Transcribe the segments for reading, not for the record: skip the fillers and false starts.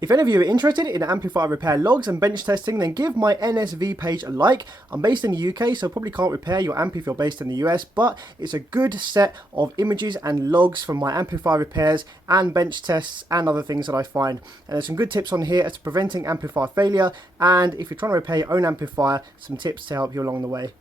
If any of you are interested in amplifier repair logs and bench testing, then give my NSV page a like. I'm based in the UK, so probably can't repair your amp if you're based in the US, but it's a good set of images and logs from my amplifier repairs and bench tests and other things that I find. And there's some good tips on here as to preventing amplifier failure, and if you're trying to repair your own amplifier, some tips to help you along the way.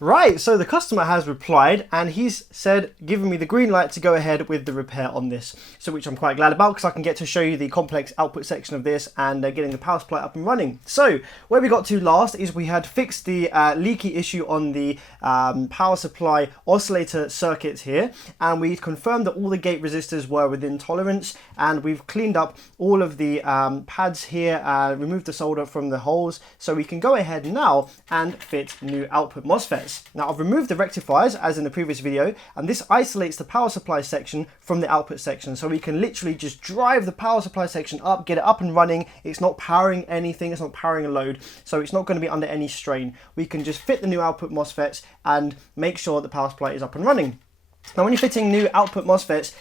Right, so the customer has replied and he's said, giving me the green light to go ahead with the repair on this. So which I'm quite glad about because I can get to show you the complex output section of this and getting the power supply up and running. So where we got to last is we had fixed the leaky issue on the power supply oscillator circuits here, and we confirmed that all the gate resistors were within tolerance, and we've cleaned up all of the pads here, removed the solder from the holes, so we can go ahead now and fit new output MOSFETs. Now I've removed the rectifiers as in the previous video, and this isolates the power supply section from the output section, so we can literally just drive the power supply section up, get it up and running. It's not powering anything, it's not powering a load, so it's not going to be under any strain. We can just fit the new output MOSFETs and make sure the power supply is up and running. Now when you're fitting new output MOSFETs,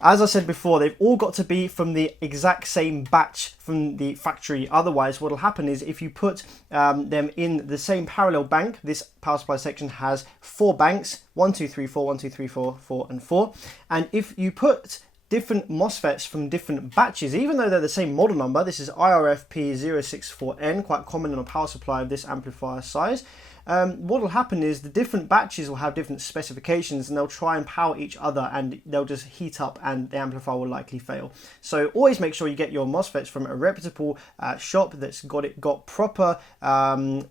as I said before, they've all got to be from the exact same batch from the factory. Otherwise, what will happen is if you put them in the same parallel bank, this power supply section has 4 banks, 1, 2, 3, 4, 1, 2, 3, 4, 4, and 4. And if you put different MOSFETs from different batches, even though they're the same model number, this is IRFP064N, quite common in a power supply of this amplifier size. What will happen is the different batches will have different specifications and they'll try and power each other and they'll just heat up and the amplifier will likely fail. So always make sure you get your MOSFETs from a reputable shop that's got proper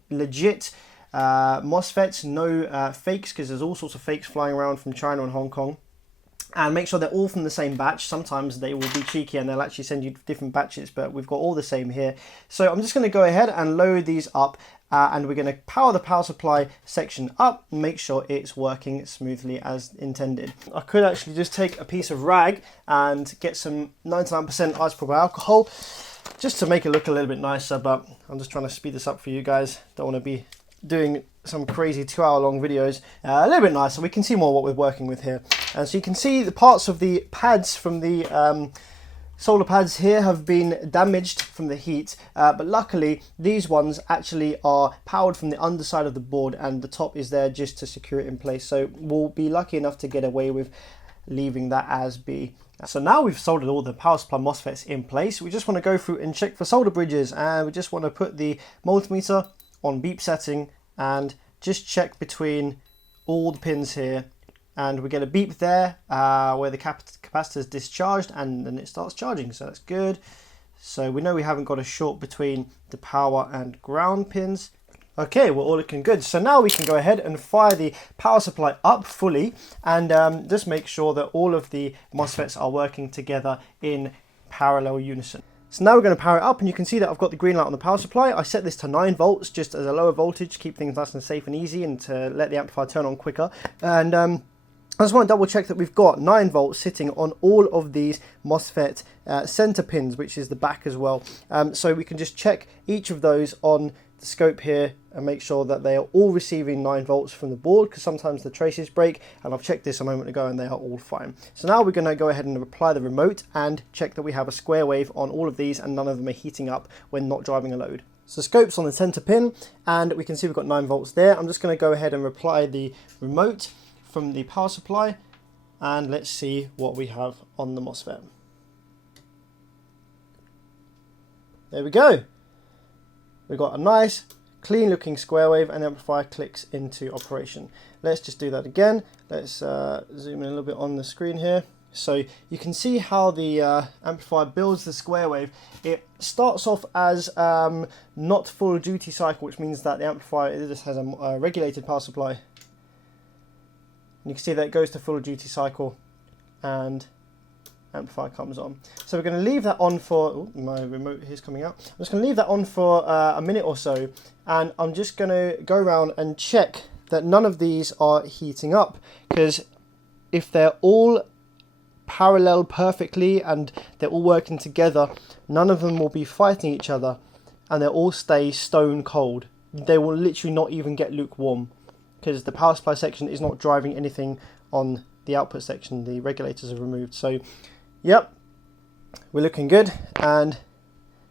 legit MOSFETs, no fakes, because there's all sorts of fakes flying around from China and Hong Kong. And make sure they're all from the same batch. Sometimes they will be cheeky and they'll actually send you different batches, but we've got all the same here. So I'm just going to go ahead and load these up and we're going to power the power supply section up and make sure it's working smoothly as intended. I could actually just take a piece of rag and get some 99% isopropyl alcohol just to make it look a little bit nicer, but I'm just trying to speed this up for you guys. Don't want to be doing some crazy 2-hour-long videos. A little bit nicer, we can see more what we're working with here. And so you can see the parts of the pads from the solar pads here have been damaged from the heat, but luckily these ones actually are powered from the underside of the board and the top is there just to secure it in place. So we'll be lucky enough to get away with leaving that as be. So now we've soldered all the power supply MOSFETs in place, we just want to go through and check for solder bridges, and we just want to put the multimeter on beep setting and just check between all the pins here, and we get a beep there where the capacitor is discharged and then it starts charging, so that's good. So we know we haven't got a short between the power and ground pins. Okay, we're all looking good. So now we can go ahead and fire the power supply up fully and just make sure that all of the MOSFETs are working together in parallel unison. So now we're going to power it up, and you can see that I've got the green light on the power supply. I set this to 9 volts just as a lower voltage to keep things nice and safe and easy and to let the amplifier turn on quicker. And I just want to double check that we've got 9 volts sitting on all of these MOSFET center pins, which is the back as well. So we can just check each of those on the scope here and make sure that they are all receiving 9 volts from the board, because sometimes the traces break, and I've checked this a moment ago and they are all fine. So now we're going to go ahead and apply the remote and check that we have a square wave on all of these and none of them are heating up when not driving a load. So scope's on the center pin and we can see we've got 9 volts there. I'm just going to go ahead and apply the remote from the power supply and let's see what we have on the MOSFET. There we go. We've got a nice clean looking square wave and the amplifier clicks into operation. Let's just do that again. Let's zoom in a little bit on the screen here. So you can see how the amplifier builds the square wave. It starts off as not full duty cycle, which means that the amplifier just has a regulated power supply. And you can see that it goes to full duty cycle and amplifier comes on. So we're going to leave that on for, oh, my remote here's coming out. I'm just going to leave that on for a minute or so, and I'm just going to go around and check that none of these are heating up, because if they're all parallel perfectly and they're all working together, none of them will be fighting each other and they'll all stay stone cold. They will literally not even get lukewarm because the power supply section is not driving anything on the output section. The regulators are removed. So yep, we're looking good, and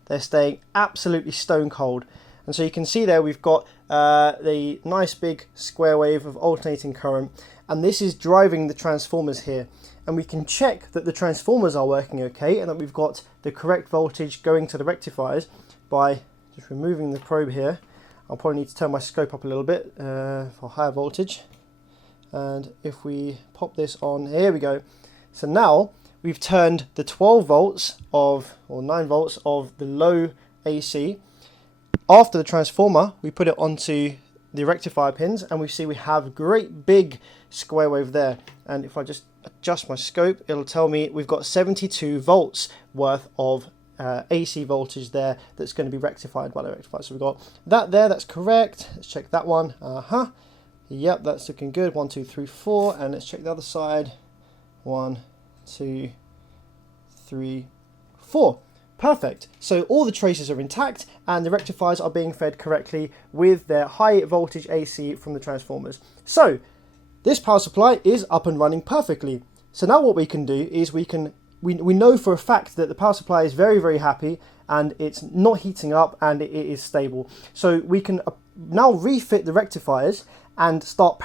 they're staying absolutely stone cold. And so you can see there we've got the nice big square wave of alternating current, and this is driving the transformers here. And we can check that the transformers are working okay and that we've got the correct voltage going to the rectifiers by just removing the probe here. I'll probably need to turn my scope up a little bit for higher voltage. And if we pop this on, here we go. So now we've turned the 12 volts of, or 9 volts of the low AC. After the transformer, we put it onto the rectifier pins, and we see we have a great big square wave there. And if I just adjust my scope, it'll tell me we've got 72 volts worth of AC voltage there that's going to be rectified by the rectifier. So we've got that there, that's correct. Let's check that one. Yep, that's looking good. 1, 2, 3, 4. And let's check the other side. 1, 2, 3, 4. Perfect. So all the traces are intact and the rectifiers are being fed correctly with their high voltage AC from the transformers. So this power supply is up and running perfectly. So now what we can do is we know for a fact that the power supply is very, very happy and it's not heating up and it is stable. So we can now refit the rectifiers and start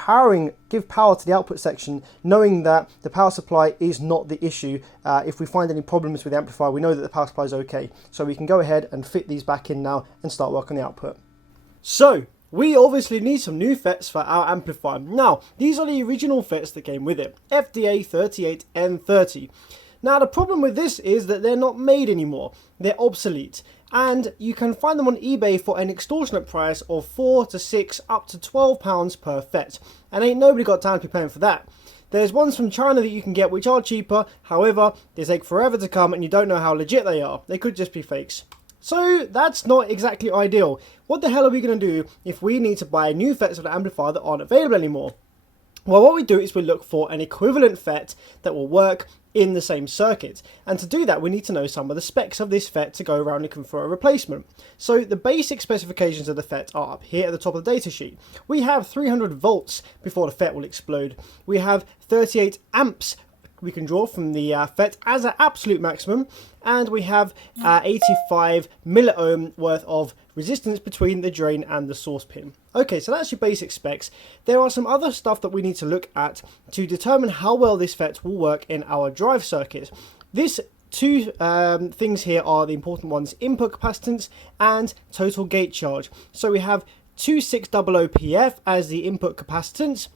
give power to the output section, knowing that the power supply is not the issue. If we find any problems with the amplifier, we know that the power supply is okay. So we can go ahead and fit these back in now and start working on the output. So we obviously need some new FETs for our amplifier. Now, these are the original FETs that came with it, FDA38N30. Now, the problem with this is that they're not made anymore. They're obsolete. And you can find them on eBay for an extortionate price of £4 to £6 up to £12 per FET. And ain't nobody got time to be paying for that. There's ones from China that you can get which are cheaper, however, they take forever to come and you don't know how legit they are. They could just be fakes. So that's not exactly ideal. What the hell are we going to do if we need to buy new FETs for the amplifier that aren't available anymore? Well, what we do is we look for an equivalent FET that will work in the same circuit. And to do that, we need to know some of the specs of this FET to go around looking for a replacement. So the basic specifications of the FET are up here at the top of the datasheet. We have 300 volts before the FET will explode. We have 38 amps we can draw from the FET as an absolute maximum, and we have 85 milliohm worth of resistance between the drain and the source pin. Okay, so that's your basic specs. There are some other stuff that we need to look at to determine how well this FET will work in our drive circuit. These two things here are the important ones: input capacitance and total gate charge. So we have 2600PF as the input capacitance,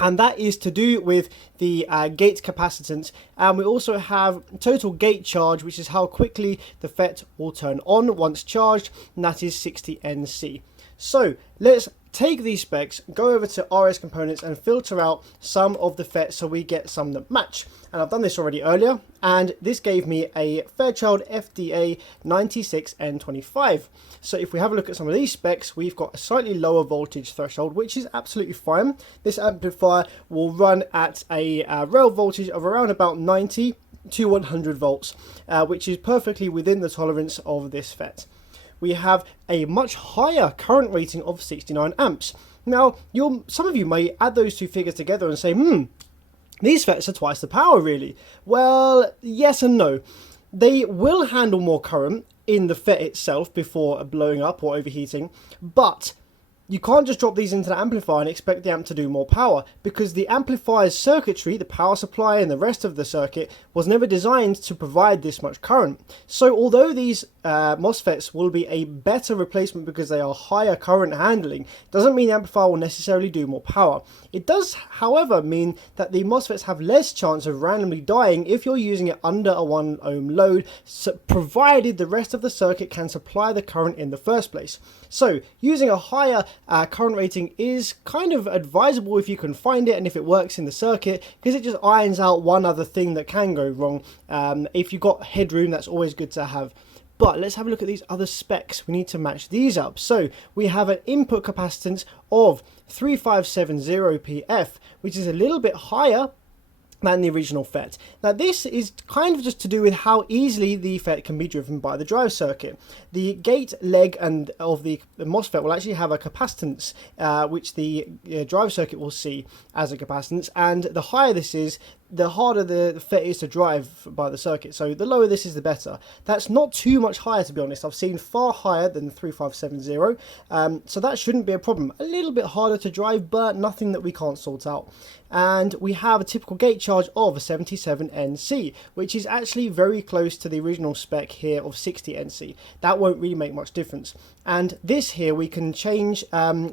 and that is to do with the gate capacitance. And we also have total gate charge, which is how quickly the FET will turn on once charged, and that is 60 NC. So let's take these specs, go over to RS Components and filter out some of the FETs so we get some that match. And I've done this already earlier, and this gave me a Fairchild FDA 96N25. So if we have a look at some of these specs, we've got a slightly lower voltage threshold, which is absolutely fine. This amplifier will run at a rail voltage of around about 90 to 100 volts, which is perfectly within the tolerance of this FET. We have a much higher current rating of 69 amps. Now, some of you may add those two figures together and say, these FETs are twice the power, really. Well, yes and no. They will handle more current in the FET itself before blowing up or overheating, but you can't just drop these into the amplifier and expect the amp to do more power, because the amplifier's circuitry, the power supply and the rest of the circuit, was never designed to provide this much current. So although these MOSFETs will be a better replacement because they are higher current handling, doesn't mean the amplifier will necessarily do more power. It does, however, mean that the MOSFETs have less chance of randomly dying if you're using it under a 1 ohm load, so provided the rest of the circuit can supply the current in the first place. So using a higher current rating is kind of advisable if you can find it and if it works in the circuit, because it just irons out one other thing that can go wrong. If you've got headroom, that's always good to have. But let's have a look at these other specs. We need to match these up. So we have an input capacitance of 3570PF, which is a little bit higher than the original FET. Now this is kind of just to do with how easily the FET can be driven by the drive circuit. The gate leg and of the MOSFET will actually have a capacitance which the drive circuit will see as a capacitance, and the higher this is, the harder the FET is to drive by the circuit. So the lower this is, the better. That's not too much higher, to be honest. I've seen far higher than the 3570. So that shouldn't be a problem. A little bit harder to drive, but nothing that we can't sort out. And we have a typical gate charge of 77 NC, which is actually very close to the original spec here of 60 NC. That won't really make much difference. And this here we can change,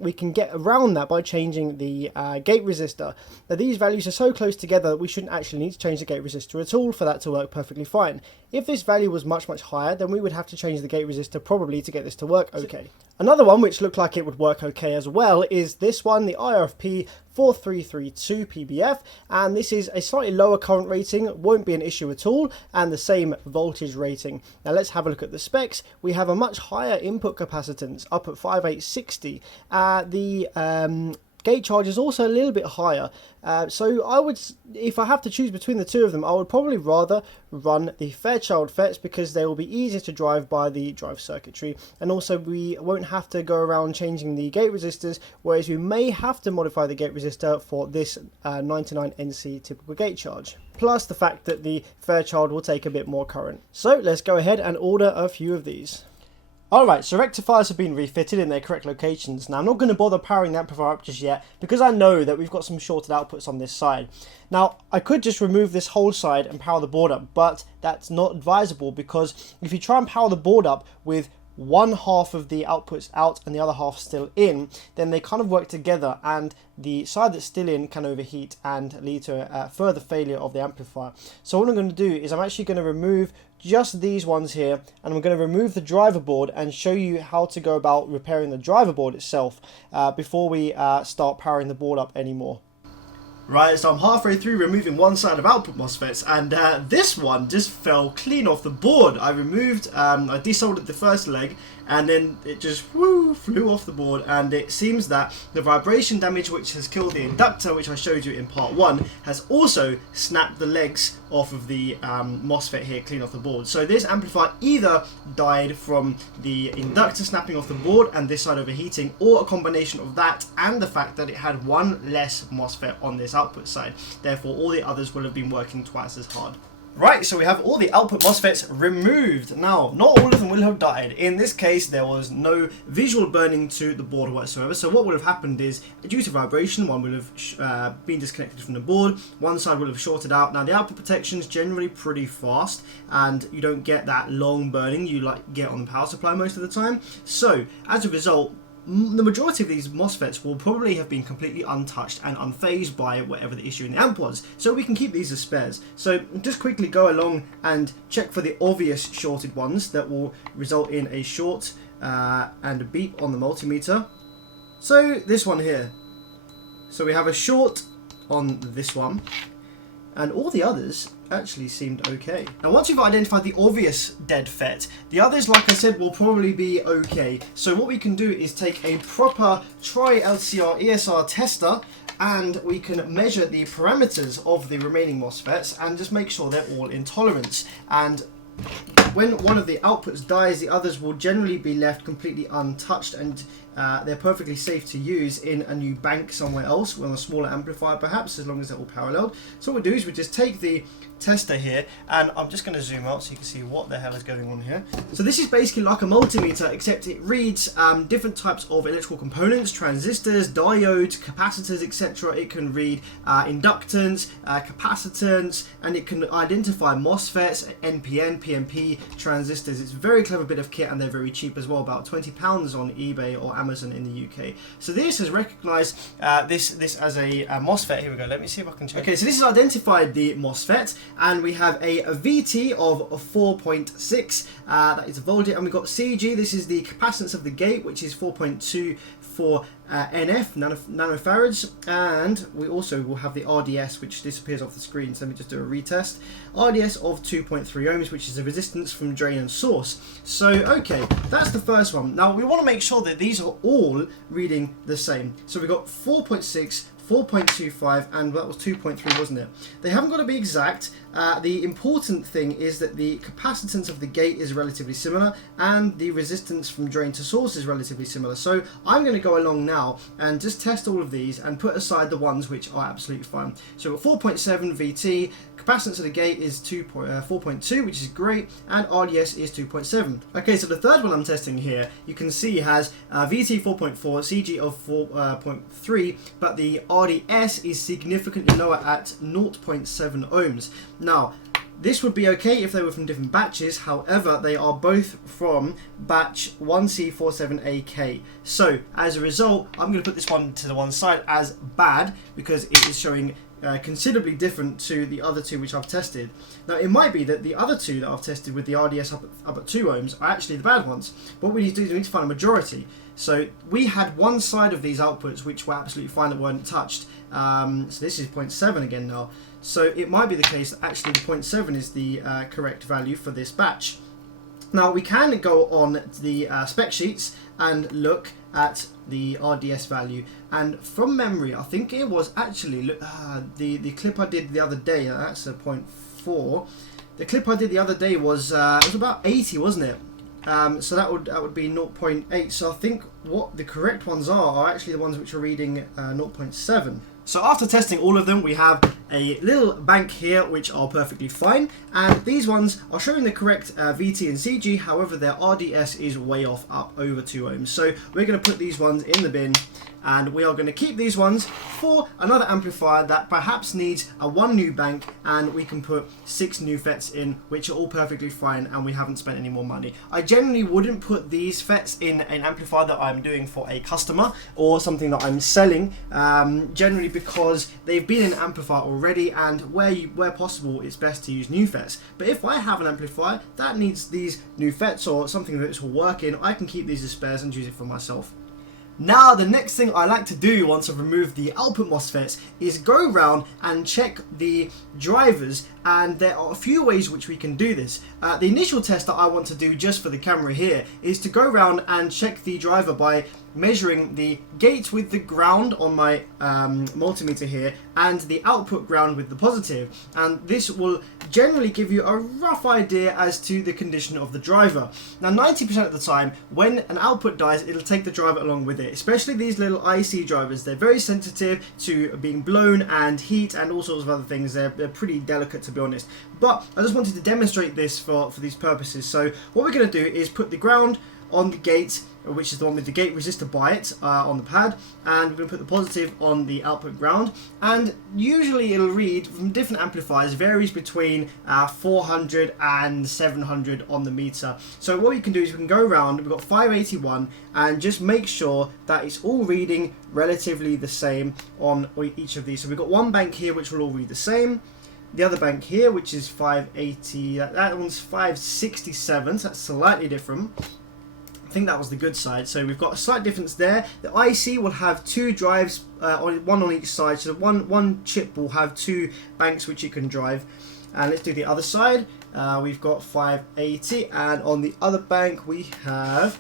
we can get around that by changing the gate resistor. Now these values are so close together that we shouldn't actually need to change the gate resistor at all for that to work perfectly fine. If this value was much higher, then we would have to change the gate resistor probably to get this to work okay. Another one which looked like it would work okay as well is this one, the IRFP 4332 PBF, and this is a slightly lower current rating, won't be an issue at all, and the same voltage rating. Now let's have a look at the specs. We have a much higher input capacitance, up at 5860. The gate charge is also a little bit higher, so I would, if I have to choose between the two of them, I would probably rather run the Fairchild FETs because they will be easier to drive by the drive circuitry, and also we won't have to go around changing the gate resistors, whereas we may have to modify the gate resistor for this 99 NC typical gate charge. Plus the fact that the Fairchild will take a bit more current. So let's go ahead and order a few of these. Alright, so rectifiers have been refitted in their correct locations. Now I'm not going to bother powering the amplifier up just yet because I know that we've got some shorted outputs on this side. Now I could just remove this whole side and power the board up, but that's not advisable because if you try and power the board up with one half of the outputs out and the other half still in, then they kind of work together and the side that's still in can overheat and lead to a further failure of the amplifier. So what I'm going to do is I'm actually going to remove just these ones here, and I'm going to remove the driver board and show you how to go about repairing the driver board itself before we start powering the board up anymore. Right, so I'm halfway through removing one side of output MOSFETs, and this one just fell clean off the board. I removed, I desoldered the first leg, and then it just flew off the board, and it seems that the vibration damage which has killed the inductor, which I showed you in part 1, has also snapped the legs off of the MOSFET here clean off the board. So this amplifier either died from the inductor snapping off the board and this side overheating, or a combination of that and the fact that it had one less MOSFET on this output side. Therefore all the others will have been working twice as hard. Right, so we have all the output MOSFETs removed. Now, not all of them will have died. In this case, there was no visual burning to the board whatsoever. So what would have happened is, due to vibration, one will have been disconnected from the board, one side will have shorted out. Now, the output protection is generally pretty fast, and you don't get that long burning you like get on the power supply most of the time. So, as a result, the majority of these MOSFETs will probably have been completely untouched and unfazed by whatever the issue in the amp was, so we can keep these as spares. So just quickly go along and check for the obvious shorted ones that will result in a short and a beep on the multimeter. So this one here, so we have a short on this one, and all the others actually seemed okay. Now once you've identified the obvious dead FET, the others, like I said, will probably be okay. So what we can do is take a proper tri-LCR ESR tester and we can measure the parameters of the remaining MOSFETs and just make sure they're all in tolerance. And when one of the outputs dies, the others will generally be left completely untouched, and they're perfectly safe to use in a new bank somewhere else, on a smaller amplifier perhaps, as long as they're all parallel. So what we do is we just take the tester here, and I'm just going to zoom out so you can see what the hell is going on here. So this is basically like a multimeter, except it reads different types of electrical components, transistors, diodes, capacitors, etc. It can read inductance, capacitance, and it can identify MOSFETs, NPN, PNP, transistors. It's a very clever bit of kit, and they're very cheap as well, about £20 on eBay or Amazon in the UK. So this has recognized this as a MOSFET. Here we go, let me see if I can check. Okay, so this has identified the MOSFET, and we have a VT of 4.6, that is a voltage, and we've got CG, this is the capacitance of the gate, which is 4.2 for NF, nanofarads, and we also will have the RDS, which disappears off the screen, so let me just do a retest. RDS of 2.3 ohms, which is the resistance from drain and source. So, okay, that's the first one. Now, we want to make sure that these are all reading the same. So we've got 4.6, 4.25, and that was 2.3, wasn't it? They haven't got to be exact. The important thing is that the capacitance of the gate is relatively similar, and the resistance from drain to source is relatively similar. So I'm going to go along now and just test all of these and put aside the ones which are absolutely fine. So 4.7 VT, capacitance of the gate is 4.2, which is great, and RDS is 2.7. Okay, so the third one I'm testing here, you can see has VT 4.4, CG of 4.3, but the RDS is significantly lower at 0.7 ohms. Now, this would be okay if they were from different batches, however, they are both from batch 1C47AK. So, as a result, I'm going to put this one to the one side as bad, because it is showing considerably different to the other two which I've tested. Now, it might be that the other two that I've tested with the RDS up at 2 ohms are actually the bad ones. What we need to do is we need to find a majority. So we had one side of these outputs which were absolutely fine, that weren't touched. So this is 0.7 again now. So it might be the case that actually the 0.7 is the correct value for this batch. Now we can go on the spec sheets and look at the RDS value, and from memory I think it was actually the clip I did the other day, that's a 0.4. The clip I did the other day was it was about 80, wasn't it? So that would be 0.8. So I think what the correct ones are actually the ones which are reading 0.7. So after testing all of them, we have a little bank here which are perfectly fine, and these ones are showing the correct VT and CG, however their RDS is way off, up over 2 ohms. So we're going to put these ones in the bin, and we are going to keep these ones for another amplifier that perhaps needs one new bank, and we can put 6 new FETs in, which are all perfectly fine, and we haven't spent any more money. I generally wouldn't put these FETs in an amplifier that I'm doing for a customer or something that I'm selling, generally because they've been in an amplifier already, and where possible it's best to use new FETs. But if I have an amplifier that needs these new FETs or something that will work in, I can keep these as spares and use it for myself. Now, the next thing I like to do once I've removed the output MOSFETs is go around and check the drivers, and there are a few ways which we can do this. The initial test that I want to do just for the camera here is to go around and check the driver by measuring the gate with the ground on my multimeter here and the output ground with the positive, and this will generally give you a rough idea as to the condition of the driver. Now 90% of the time when an output dies, it'll take the driver along with it, especially these little IC drivers. They're very sensitive to being blown and heat and all sorts of other things. They're pretty delicate, to be honest, but I just wanted to demonstrate this for these purposes. So what we're going to do is put the ground on the gate, which is the one with the gate resistor by it on the pad, and we're going to put the positive on the output ground, and usually it'll read from different amplifiers, varies between 400 and 700 on the meter. So what we can do is we can go around, we've got 581, and just make sure that it's all reading relatively the same on each of these. So we've got one bank here which will all read the same, the other bank here which is 580, that one's 567, so that's slightly different. I think that was the good side, so we've got a slight difference there. The IC will have 2 drives, one on each side, so one chip will have 2 banks which it can drive. And let's do the other side. We've got 580, and on the other bank we have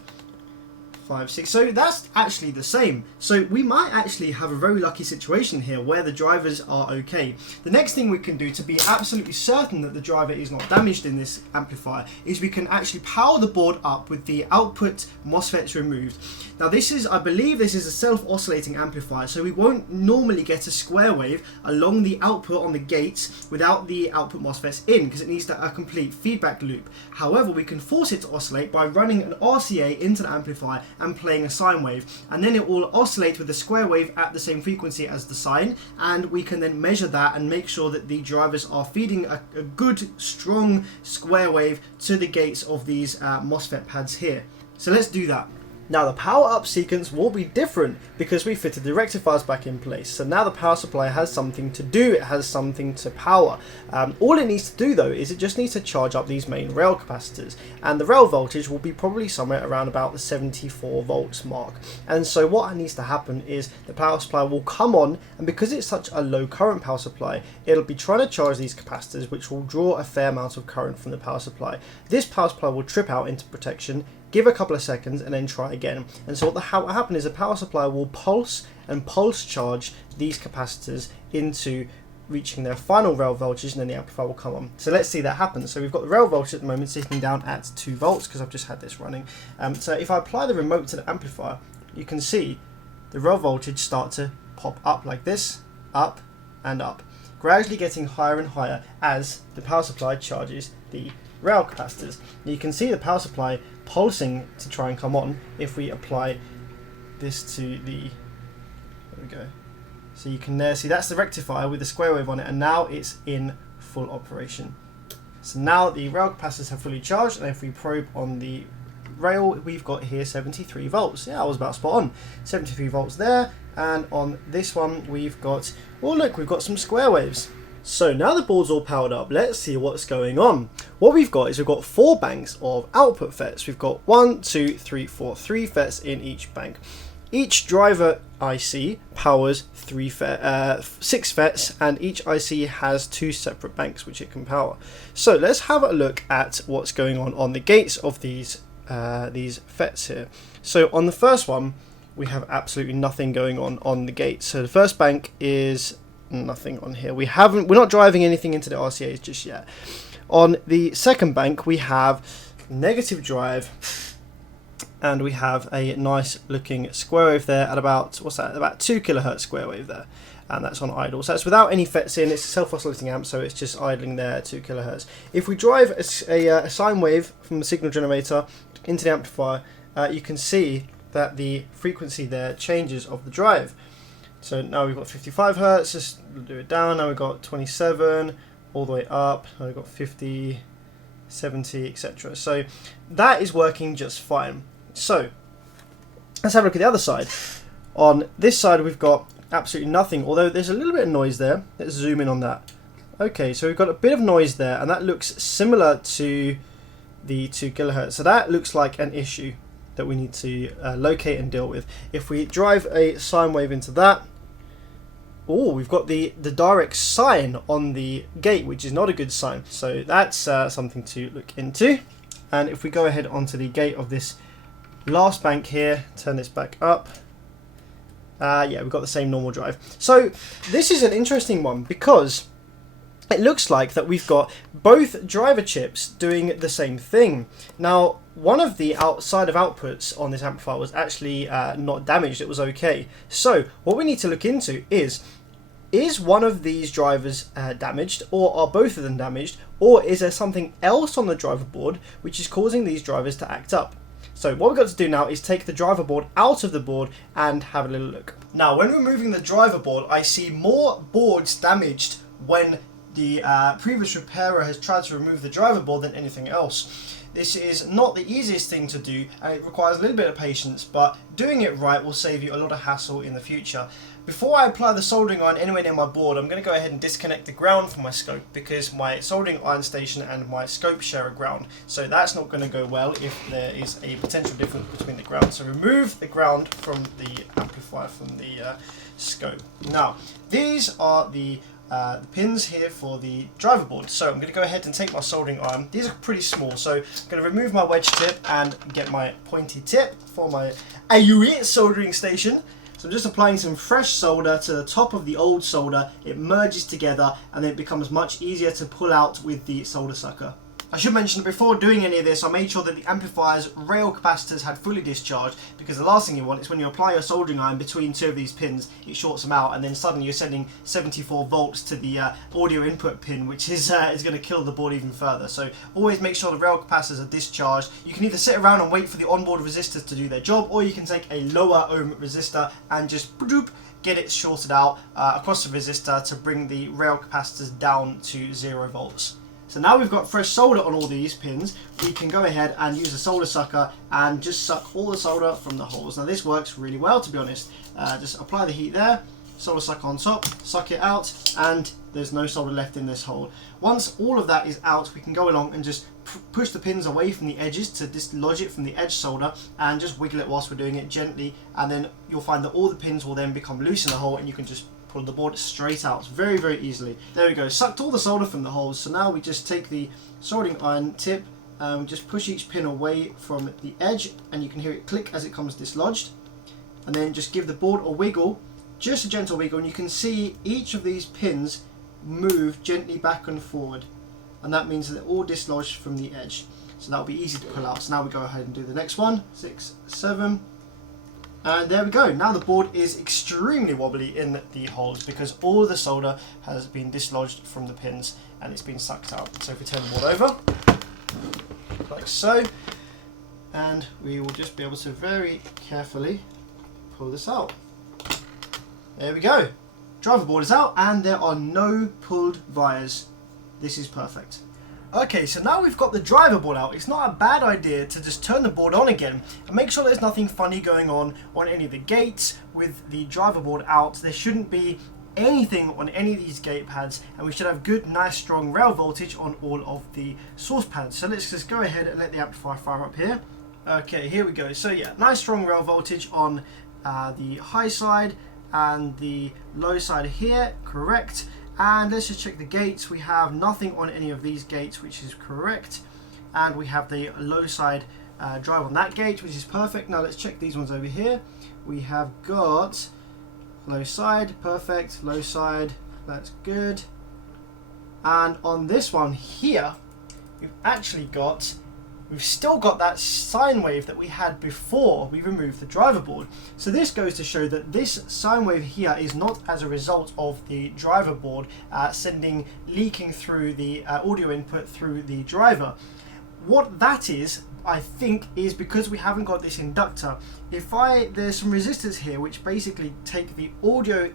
560. So that's actually the same. So we might actually have a very lucky situation here where the drivers are okay. The next thing we can do to be absolutely certain that the driver is not damaged in this amplifier is we can actually power the board up with the output MOSFETs removed. Now this is, I believe this is a self-oscillating amplifier, so we won't normally get a square wave along the output on the gates without the output MOSFETs in, because it needs a complete feedback loop. However, we can force it to oscillate by running an RCA into the amplifier and playing a sine wave, and then it will oscillate with the square wave at the same frequency as the sine, and we can then measure that and make sure that the drivers are feeding a good strong square wave to the gates of these MOSFET pads here. So let's do that. Now the power up sequence will be different because we fitted the rectifiers back in place. So now the power supply has something to do, it has something to power. All it needs to do though is it just needs to charge up these main rail capacitors, and the rail voltage will be probably somewhere around about the 74 volts mark. And so what needs to happen is the power supply will come on, and because it's such a low current power supply, it'll be trying to charge these capacitors, which will draw a fair amount of current from the power supply. This power supply will trip out into protection, give a couple of seconds, and then try again. And so what will happen is the power supply will pulse and pulse charge these capacitors into reaching their final rail voltage, and then the amplifier will come on. So let's see that happen. So we've got the rail voltage at the moment sitting down at 2 volts because I've just had this running. So if I apply the remote to the amplifier, you can see the rail voltage start to pop up like this, up and up, gradually getting higher and higher as the power supply charges the rail capacitors. You can see the power supply pulsing to try and come on if we apply this to the, there we go. So you can there see that's the rectifier with the square wave on it, and now it's in full operation. So now the rail capacitors have fully charged, and if we probe on the rail, we've got here 73 volts. Yeah, I was about spot on. 73 volts there, and on this one we've got, oh look, we've got some square waves. So now the board's all powered up, let's see what's going on. What we've got is we've got 4 banks of output FETs. We've got 1, 2, 3, 4, 3 FETs in each bank. Each driver IC powers 6 FETs, and each IC has 2 separate banks which it can power. So let's have a look at what's going on the gates of these FETs here. So on the first one, we have absolutely nothing going on the gate. So the first bank is nothing on here. We're not driving anything into the RCAs just yet. On the second bank, we have negative drive, and we have a nice looking square wave there at about, what's that, about 2 kilohertz square wave there, and that's on idle. So that's without any FETs in. It's a self-oscillating amp, so it's just idling there at 2 kilohertz. If we drive a sine wave from the signal generator into the amplifier, you can see that the frequency there changes of the drive. So now we've got 55 hertz, just do it down. Now we've got 27 all the way up. Now we've got 50, 70, etc. So that is working just fine. So let's have a look at the other side. On this side we've got absolutely nothing, although there's a little bit of noise there. Let's zoom in on that. Okay, so we've got a bit of noise there, and that looks similar to the 2 kilohertz. So that looks like an issue that we need to locate and deal with. If we drive a sine wave into that, oh, we've got the direct sine on the gate, which is not a good sign. So that's something to look into. And if we go ahead onto the gate of this last bank here, turn this back up, yeah, we've got the same normal drive. So this is an interesting one because it looks like that we've got both driver chips doing the same thing. Now, one of the outside of outputs on this amplifier was actually not damaged, it was okay. So what we need to look into is one of these drivers damaged, or are both of them damaged, or is there something else on the driver board which is causing these drivers to act up? So what we've got to do now is take the driver board out of the board and have a little look. Now, when removing the driver board, I see more boards damaged when the previous repairer has tried to remove the driver board than anything else. This is not the easiest thing to do, and it requires a little bit of patience, but doing it right will save you a lot of hassle in the future. Before I apply the soldering iron anywhere near my board, I'm going to go ahead and disconnect the ground from my scope, because my soldering iron station and my scope share a ground. So that's not going to go well if there is a potential difference between the ground. So remove the ground from the amplifier from the scope. Now, these are the pins here for the driver board. So I'm going to go ahead and take my soldering iron. These are pretty small, so I'm going to remove my wedge tip and get my pointy tip for my AUE soldering station. So I'm just applying some fresh solder to the top of the old solder. It merges together and then it becomes much easier to pull out with the solder sucker. I should mention that before doing any of this, I made sure that the amplifier's rail capacitors had fully discharged, because the last thing you want is when you apply your soldering iron between 2 of these pins, it shorts them out, and then suddenly you're sending 74 volts to the audio input pin, which is going to kill the board even further. So always make sure the rail capacitors are discharged. You can either sit around and wait for the onboard resistors to do their job, or you can take a lower ohm resistor and just get it shorted out across the resistor to bring the rail capacitors down to 0 volts. So now we've got fresh solder on all these pins, we can go ahead and use a solder sucker and just suck all the solder from the holes. Now this works really well, to be honest. Just apply the heat there, solder sucker on top, suck it out, and there's no solder left in this hole. Once all of that is out, we can go along and just push the pins away from the edges to dislodge it from the edge solder, and just wiggle it whilst we're doing it gently, and then you'll find that all the pins will then become loose in the hole, and you can just pull the board straight out very, very easily. There we go, sucked all the solder from the holes. So now we just take the soldering iron tip and just push each pin away from the edge, and you can hear it click as it comes dislodged, and then just give the board a wiggle just a gentle wiggle, and you can see each of these pins move gently back and forward, and that means that they're all dislodged from the edge, so that'll be easy to pull out. So now we go ahead and do the next one, 6, 7, and there we go. Now the board is extremely wobbly in the holes because all the solder has been dislodged from the pins and it's been sucked out. So if we turn the board over like so, and we will just be able to very carefully pull this out. There we go. Driver board is out and there are no pulled wires. This is perfect. Okay, so now we've got the driver board out, it's not a bad idea to just turn the board on again and make sure there's nothing funny going on any of the gates with the driver board out. There shouldn't be anything on any of these gate pads, and we should have good, nice, strong rail voltage on all of the source pads. So let's just go ahead and let the amplifier fire up here. Okay, here we go. So yeah, nice strong rail voltage on the high side and the low side here, correct. And let's just check the gates. We have nothing on any of these gates, which is correct. And we have the low side drive on that gate, which is perfect. Now let's check these ones over here. We have got low side, perfect, low side, that's good. And on this one here, we've still got that sine wave that we had before we removed the driver board. So this goes to show that this sine wave here is not as a result of the driver board leaking through the audio input through the driver. What that is, I think, is because we haven't got this inductor. There's some resistors here which basically take the audio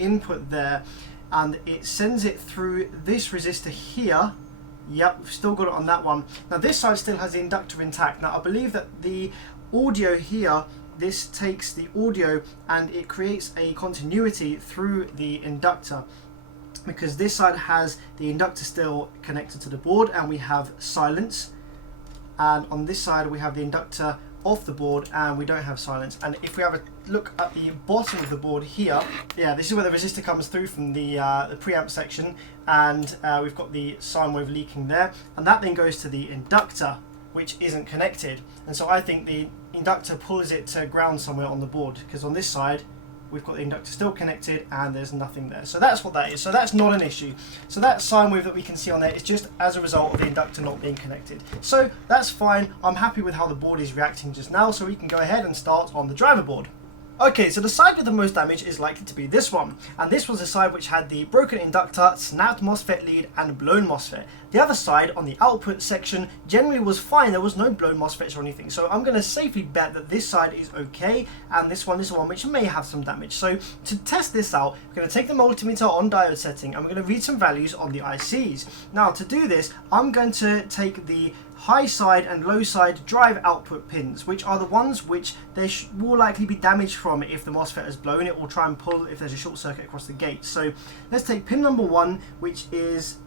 input there and it sends it through this resistor here. Yep, we've still got it on that one. Now this side still has the inductor intact. Now I believe that the audio here, this takes the audio and it creates a continuity through the inductor, because this side has the inductor still connected to the board and we have silence, and on this side we have the inductor off the board and we don't have silence. And if we have a look at the bottom of the board here, yeah, this is where the resistor comes through from the preamp section, and we've got the sine wave leaking there, and that then goes to the inductor, which isn't connected. And so I think the inductor pulls it to ground somewhere on the board, because on this side we've got the inductor still connected and there's nothing there. So that's what that is. So that's not an issue. So that sine wave that we can see on there is just as a result of the inductor not being connected. So that's fine. I'm happy with how the board is reacting just now, so we can go ahead and start on the driver board. Okay, so the side with the most damage is likely to be this one, and this was the side which had the broken inductor, snapped MOSFET lead and blown MOSFET. The other side on the output section generally was fine, there was no blown MOSFETs or anything, so I'm going to safely bet that this side is okay, and this one is the one which may have some damage. So to test this out, we're going to take the multimeter on diode setting and we're going to read some values on the ICs. Now to do this, I'm going to take the high side and low side drive output pins, which are the ones which there will likely be damage from if the MOSFET has blown. It will try and pull if there's a short circuit across the gate. So let's take pin number 1, which is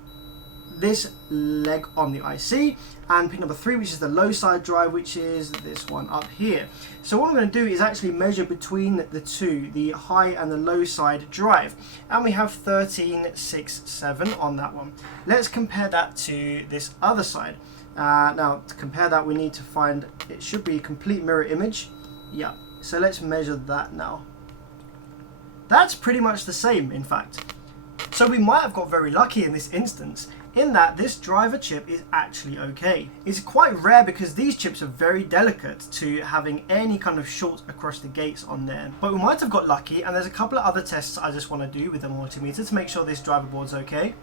this leg on the IC, and pin number 3, which is the low side drive, which is this one up here. So what I'm going to do is actually measure between the two, the high and the low side drive, and we have 13.67 on that one. Let's compare that to this other side. Now to compare that, we need to find, it should be a complete mirror image. Yeah, so let's measure that now. That's pretty much the same, in fact. So we might have got very lucky in this instance, in that this driver chip is actually okay. It's quite rare because these chips are very delicate to having any kind of short across the gates on there. But we might have got lucky, and there's a couple of other tests I just want to do with the multimeter to make sure this driver board's okay.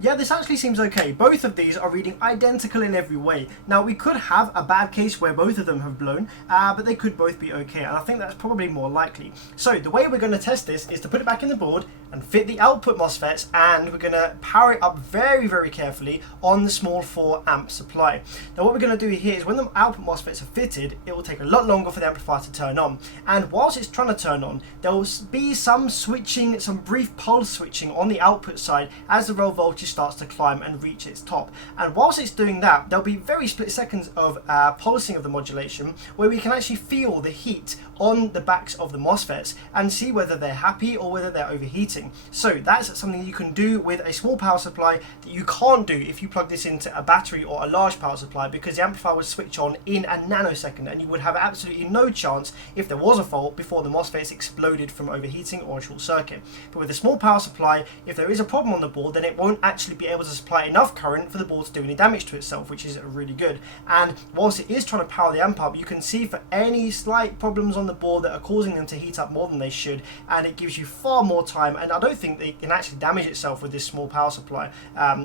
Yeah, this actually seems okay. Both of these are reading identical in every way. Now, we could have a bad case where both of them have blown, but they could both be okay, and I think that's probably more likely. So the way we're going to test this is to put it back in the board and fit the output MOSFETs, and we're going to power it up very, very carefully on the small 4 amp supply. Now, what we're going to do here is when the output MOSFETs are fitted, it will take a lot longer for the amplifier to turn on. And whilst it's trying to turn on, there will be some switching, some brief pulse switching on the output side as the rail voltage starts to climb and reach its top. And whilst it's doing that, there'll be very split seconds of pulsing of the modulation where we can actually feel the heat on the backs of the MOSFETs and see whether they're happy or whether they're overheating. overheating. So that's something you can do with a small power supply that you can't do if you plug this into a battery or a large power supply, because the amplifier would switch on in a nanosecond and you would have absolutely no chance if there was a fault before the MOSFETs exploded from overheating or a short circuit. But with a small power supply, if there is a problem on the board, then it won't actually be able to supply enough current for the board to do any damage to itself, which is really good. And whilst it is trying to power the amp up, you can see for any slight problems on the board that are causing them to heat up more than they should, and it gives you far more time. And I don't think it can actually damage itself with this small power supply.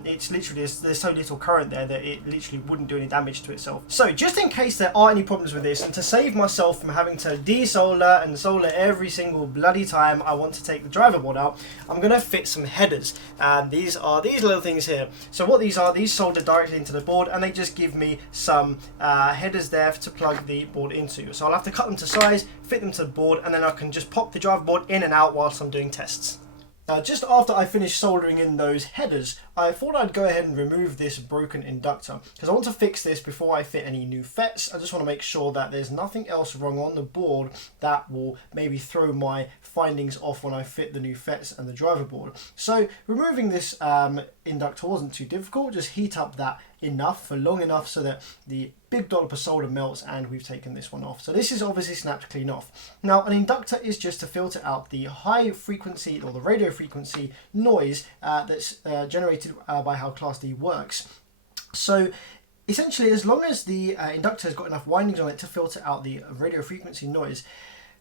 It's literally, there's so little current there that it literally wouldn't do any damage to itself. So just in case there are any problems with this, and to save myself from having to desolder and solder every single bloody time I want to take the driver board out, I'm going to fit some headers. And these are these little things here. So what these are, these solder directly into the board, and they just give me some headers there to plug the board into. So I'll have to cut them to size, fit them to the board, and then I can just pop the driver board in and out whilst I'm doing tests. Now, just after I finished soldering in those headers, I thought I'd go ahead and remove this broken inductor, because I want to fix this before I fit any new FETs. I just want to make sure that there's nothing else wrong on the board that will maybe throw my findings off when I fit the new FETs and the driver board. So removing this inductor wasn't too difficult. Just heat up that enough for long enough so that the big dollop of solder melts, and we've taken this one off. So this is obviously snapped clean off. Now, an inductor is just to filter out the high frequency or the radio frequency noise that's generated by how Class D works. So essentially, as long as the inductor has got enough windings on it to filter out the radio frequency noise,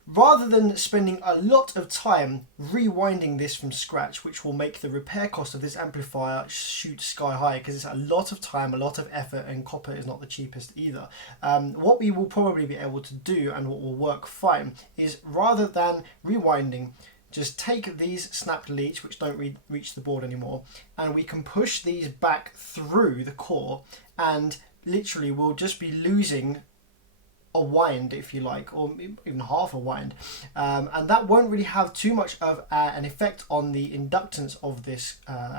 rather than spending a lot of time rewinding this from scratch, which will make the repair cost of this amplifier shoot sky high, because it's a lot of time, a lot of effort, and copper is not the cheapest either. What we will probably be able to do, and what will work fine, is rather than rewinding, just take these snapped leads, which don't reach the board anymore, and we can push these back through the core, and literally we'll just be losing a wind, if you like, or even half a wind, and that won't really have too much of an effect on the inductance of this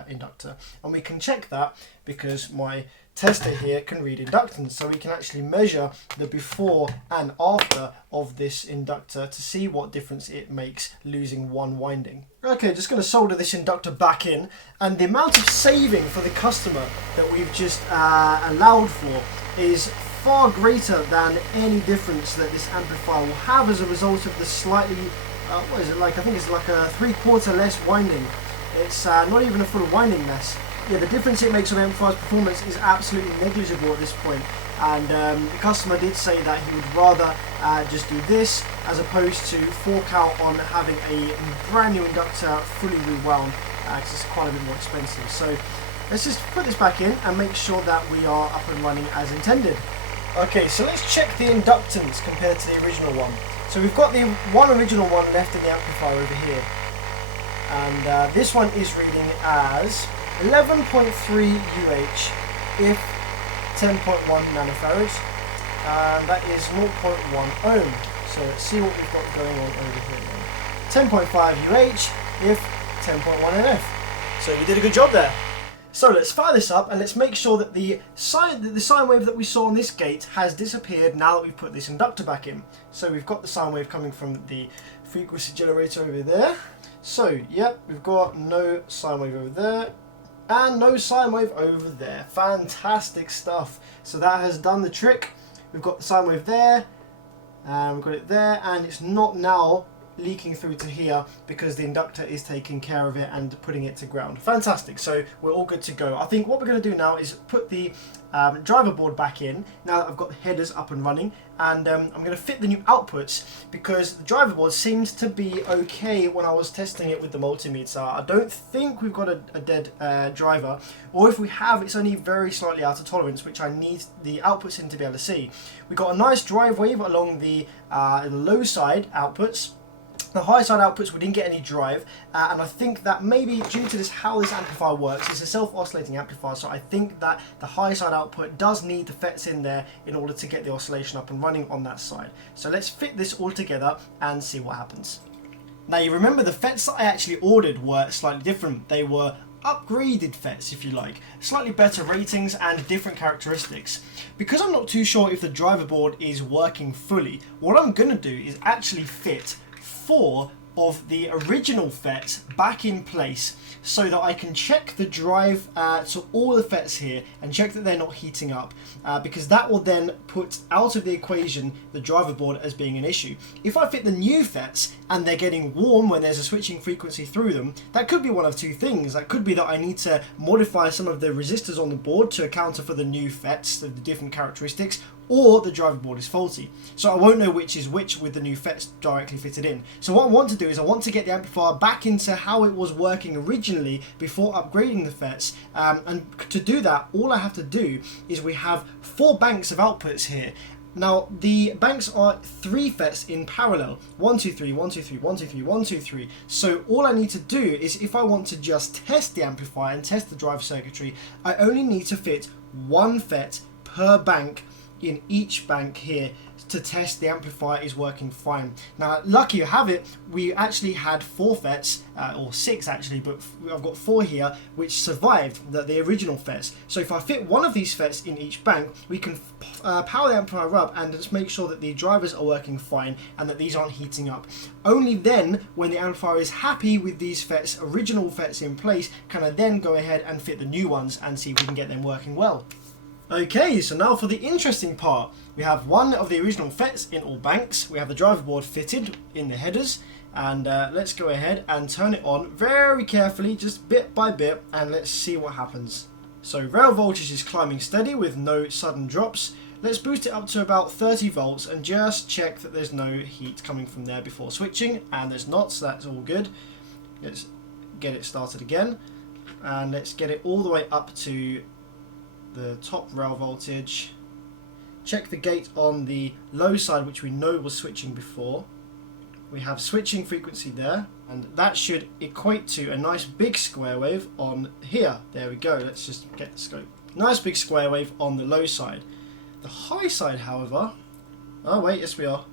inductor. And we can check that because my tester here can read inductance, so we can actually measure the before and after of this inductor to see what difference it makes losing one winding. Okay, just going to solder this inductor back in, and the amount of saving for the customer that we've just allowed for is far greater than any difference that this amplifier will have as a result of the slightly, what is it like? I think it's like a 3/4 less winding. It's not even a full winding less. Yeah, the difference it makes on the amplifier's performance is absolutely negligible at this point. And the customer did say that he would rather just do this as opposed to fork out on having a brand new inductor fully rewound, because it's quite a bit more expensive. So let's just put this back in and make sure that we are up and running as intended. Okay, so let's check the inductance compared to the original one. So we've got the one original one left in the amplifier over here. And this one is reading as 11.3 UH if 10.1 nanofarads. And that is 0.1 ohm. So let's see what we've got going on over here then. 10.5 UH if 10.1 NF. So you did a good job there. So let's fire this up and let's make sure that the sine wave that we saw on this gate has disappeared now that we've put this inductor back in. So we've got the sine wave coming from the frequency generator over there. So yep, we've got no sine wave over there and no sine wave over there. Fantastic stuff. So that has done the trick. We've got the sine wave there, and we've got it there, and it's not now leaking through to here because the inductor is taking care of it and putting it to ground. Fantastic, so we're all good to go. I think what we're going to do now is put the driver board back in now that I've got the headers up and running, and I'm going to fit the new outputs because the driver board seems to be okay when I was testing it with the multimeter. I don't think we've got a dead driver, or if we have, it's only very slightly out of tolerance, which I need the outputs in to be able to see. We've got a nice drive wave along the low side outputs. The high side outputs, we didn't get any drive, and I think that maybe due to how this amplifier works, it's a self-oscillating amplifier, so I think that the high side output does need the FETs in there in order to get the oscillation up and running on that side. So let's fit this all together and see what happens. Now you remember the FETs that I actually ordered were slightly different. They were upgraded FETs, if you like, slightly better ratings and different characteristics. Because I'm not too sure if the driver board is working fully, what I'm going to do is actually fit 4 of the original FETs back in place so that I can check the drive to all the FETs here and check that they're not heating up, because that will then put out of the equation the driver board as being an issue. If I fit the new FETs and they're getting warm when there's a switching frequency through them, that could be one of two things. That could be that I need to modify some of the resistors on the board to account for the new FETs, the different characteristics, or the driver board is faulty. So I won't know which is which with the new FETs directly fitted in. So what I want to do is I want to get the amplifier back into how it was working originally before upgrading the FETs. And to do that, all I have to do is we have 4 banks of outputs here. Now the banks are 3 FETs in parallel. 1, 2, 3, 1, 2, 3, 1, 2, 3, 1, 2, 3. So all I need to do is, if I want to just test the amplifier and test the drive circuitry, I only need to fit 1 FET per bank in each bank here to test the amplifier is working fine. Now, lucky you have it, we actually had 4 FETs, or 6 actually, but I've got 4 here which survived the original FETs. So if I fit one of these FETs in each bank, we can power the amplifier up and just make sure that the drivers are working fine and that these aren't heating up. Only then, when the amplifier is happy with these FETs, original FETs in place, can I then go ahead and fit the new ones and see if we can get them working well. Okay, so now for the interesting part. We have one of the original FETs in all banks, we have the driver board fitted in the headers, and let's go ahead and turn it on very carefully, just bit by bit, and let's see what happens. So rail voltage is climbing steady with no sudden drops. Let's boost it up to about 30 volts and just check that there's no heat coming from there before switching, and there's not, so that's all good. Let's get it started again, and let's get it all the way up to the top rail voltage. Check the gate on the low side, which we know was switching before. We have switching frequency there, and that should equate to a nice big square wave on here. There we go. Let's just get the scope. Nice big square wave on the low side. The high side, however, oh wait, yes we are.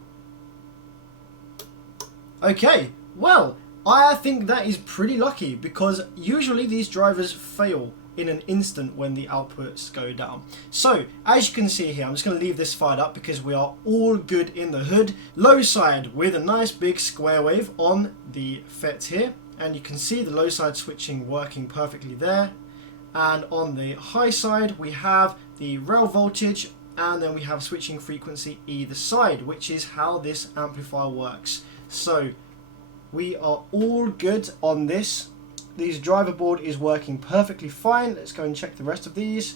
Okay, well, I think that is pretty lucky, because usually these drivers fail in an instant when the outputs go down. So as you can see here, I'm just going to leave this fired up because we are all good in the hood. Low side with a nice big square wave on the FET here, and you can see the low side switching working perfectly there. And on the high side we have the rail voltage, and then we have switching frequency either side, which is how this amplifier works. So we are all good on this. This driver board is working perfectly fine. Let's go and check the rest of these.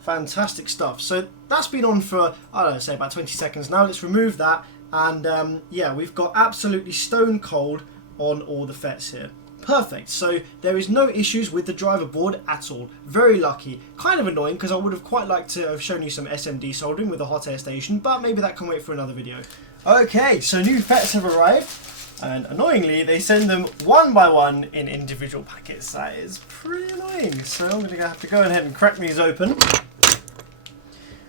Fantastic stuff. So that's been on for, I don't know, say about 20 seconds now. Let's remove that, and yeah, we've got absolutely stone cold on all the FETs here. Perfect. So there is no issues with the driver board at all. Very lucky. Kind of annoying because I would have quite liked to have shown you some SMD soldering with a hot air station, but maybe that can wait for another video. Okay, so new FETs have arrived, and annoyingly they send them one by one in individual packets. That is pretty annoying. So I'm going to have to go ahead and crack these open.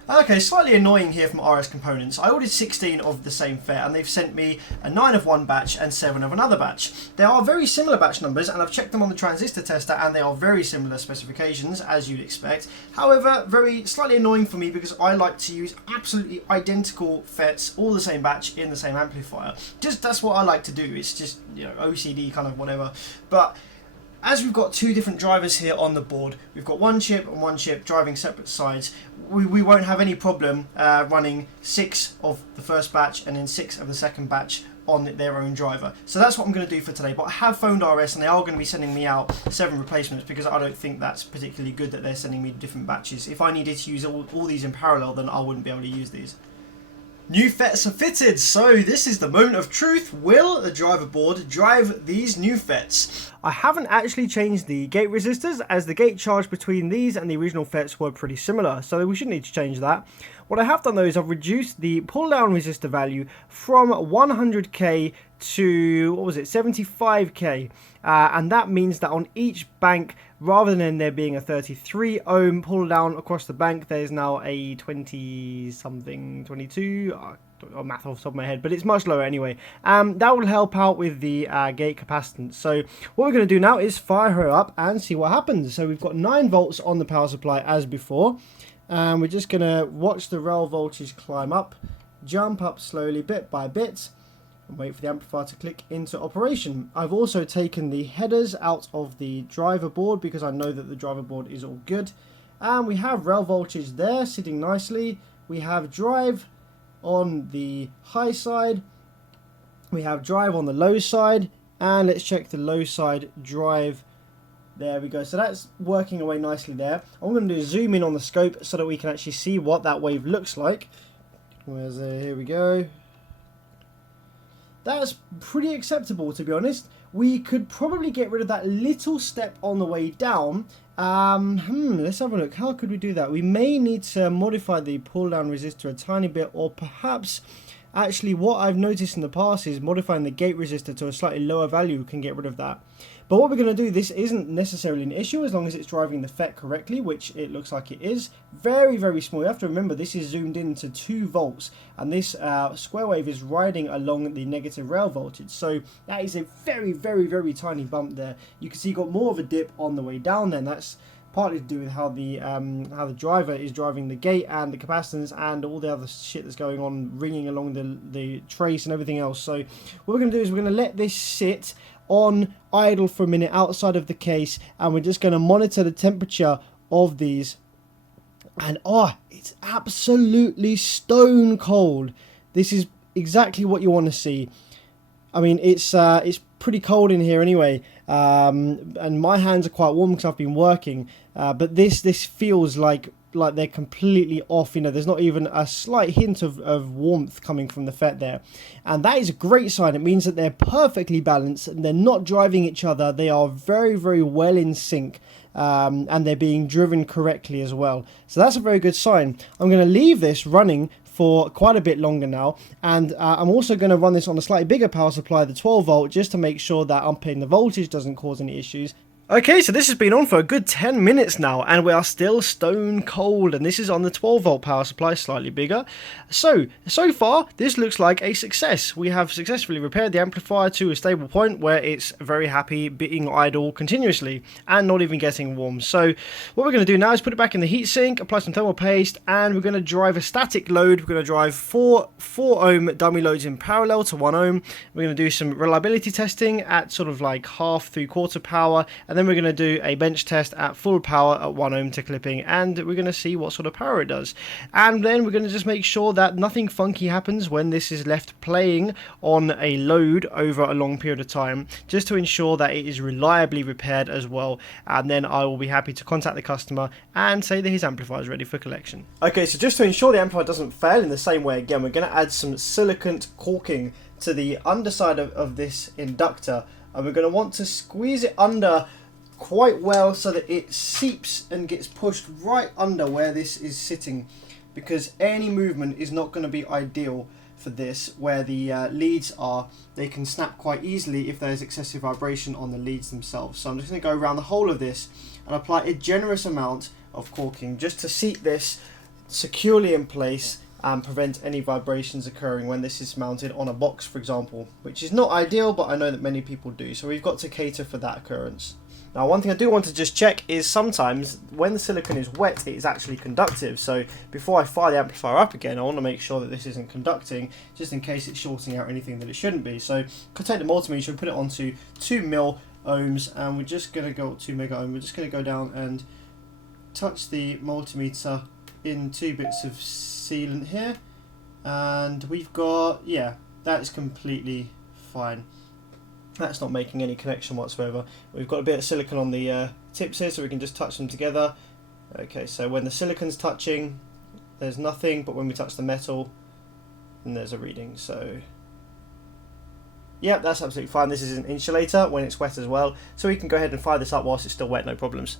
Okay, slightly annoying here from RS Components. I ordered 16 of the same FET, and they've sent me a 9 of one batch and 7 of another batch. They are very similar batch numbers, and I've checked them on the transistor tester, and they are very similar specifications, as you'd expect. However, slightly annoying for me because I like to use absolutely identical FETs, all the same batch, in the same amplifier. That's what I like to do. It's just, you know, OCD kind of whatever. But as we've got 2 different drivers here on the board, we've got one chip and one chip driving separate sides, we won't have any problem running 6 of the first batch and then 6 of the second batch on their own driver. So that's what I'm going to do for today, but I have phoned RS and they are going to be sending me out 7 replacements because I don't think that's particularly good that they're sending me different batches. If I needed to use all these in parallel, then I wouldn't be able to use these. New FETs are fitted, so this is the moment of truth. Will the driver board drive these new FETs? I haven't actually changed the gate resistors, as the gate charge between these and the original FETs were pretty similar, so we shouldn't need to change that. What I have done though is I've reduced the pull down resistor value from 100k to, what was it, 75k, and that means that on each bank, rather than there being a 33 ohm pull down across the bank, there's now a 20 something, 22, I'll math off the top of my head, but it's much lower anyway. That will help out with the gate capacitance. So what we're going to do now is fire her up and see what happens. So we've got 9 volts on the power supply as before, and we're just going to watch the rail voltage climb up jump up slowly bit by bit and wait for the amplifier to click into operation. I've also taken the headers out of the driver board because I know that the driver board is all good. And we have rail voltage there sitting nicely. We have drive on the high side. We have drive on the low side. And let's check the low side drive. There we go. So that's working away nicely there. I'm going to do zoom in on the scope so that we can actually see what that wave looks like. Here we go. That's pretty acceptable, to be honest. We could probably get rid of that little step on the way down. Let's have a look. How could we do that? We may need to modify the pull down resistor a tiny bit, or perhaps actually what I've noticed in the past is modifying the gate resistor to a slightly lower value can get rid of that. But what we're going to do, this isn't necessarily an issue as long as it's driving the FET correctly, which it looks like it is. Very, very small. You have to remember this is zoomed in to 2 volts and this square wave is riding along the negative rail voltage. So that is a very, very, very tiny bump there. You can see you got more of a dip on the way down then. That's partly to do with how the driver is driving the gate and the capacitance and all the other shit that's going on, ringing along the trace and everything else. So what we're going to do is we're going to let this sit on idle for a minute outside of the case, and we're just going to monitor the temperature of these. And it's absolutely stone cold. This is exactly what you want to see. I mean, it's pretty cold in here anyway, and my hands are quite warm because I've been working. But this feels like they're completely off. You know, there's not even a slight hint of warmth coming from the FET there, and that is a great sign. It means that they're perfectly balanced and they're not driving each other. They are very, very well in sync. And they're being driven correctly as well. So that's a very good sign. I'm going to leave this running for quite a bit longer now, and I'm also going to run this on a slightly bigger power supply, the 12 volt, just to make sure that upping the voltage doesn't cause any issues. Okay, so this has been on for a good 10 minutes now, and we are still stone cold, and this is on the 12 volt power supply, slightly bigger. So far, this looks like a success. We have successfully repaired the amplifier to a stable point where it's very happy being idle continuously and not even getting warm. So what we're going to do now is put it back in the heatsink, apply some thermal paste, and we're going to drive a static load. We're going to drive four ohm dummy loads in parallel to 1 ohm. We're going to do some reliability testing at sort of like half, 3/4 power, and then we're going to do a bench test at full power at 1 ohm to clipping, and we're going to see what sort of power it does. And then we're going to just make sure that nothing funky happens when this is left playing on a load over a long period of time, just to ensure that it is reliably repaired as well. And then I will be happy to contact the customer and say that his amplifier is ready for collection. Okay, so just to ensure the amplifier doesn't fail in the same way again, we're going to add some silicone caulking to the underside of this inductor, and we're going to want to squeeze it under quite well so that it seeps and gets pushed right under where this is sitting, because any movement is not going to be ideal for this. Where the leads are, they can snap quite easily if there's excessive vibration on the leads themselves. So I'm just going to go around the whole of this and apply a generous amount of caulking just to seat this securely in place and prevent any vibrations occurring when this is mounted on a box, for example, which is not ideal, but I know that many people do, so we've got to cater for that occurrence. Now, one thing I do want to just check is sometimes when the silicone is wet, it is actually conductive. So before I fire the amplifier up again, I want to make sure that this isn't conducting, just in case it's shorting out anything that it shouldn't be. So I'll take the multimeter and put it onto 2 mil ohms, and we're just going to go 2 mega ohm. We're just going to go down and touch the multimeter in 2 bits of sealant here, and we've got, yeah, that is completely fine. That's not making any connection whatsoever. We've got a bit of silicone on the tips here, so we can just touch them together. Okay, so when the silicone's touching, there's nothing, but when we touch the metal, then there's a reading. So yeah, that's absolutely fine. This is an insulator when it's wet as well, so we can go ahead and fire this up whilst it's still wet, no problems.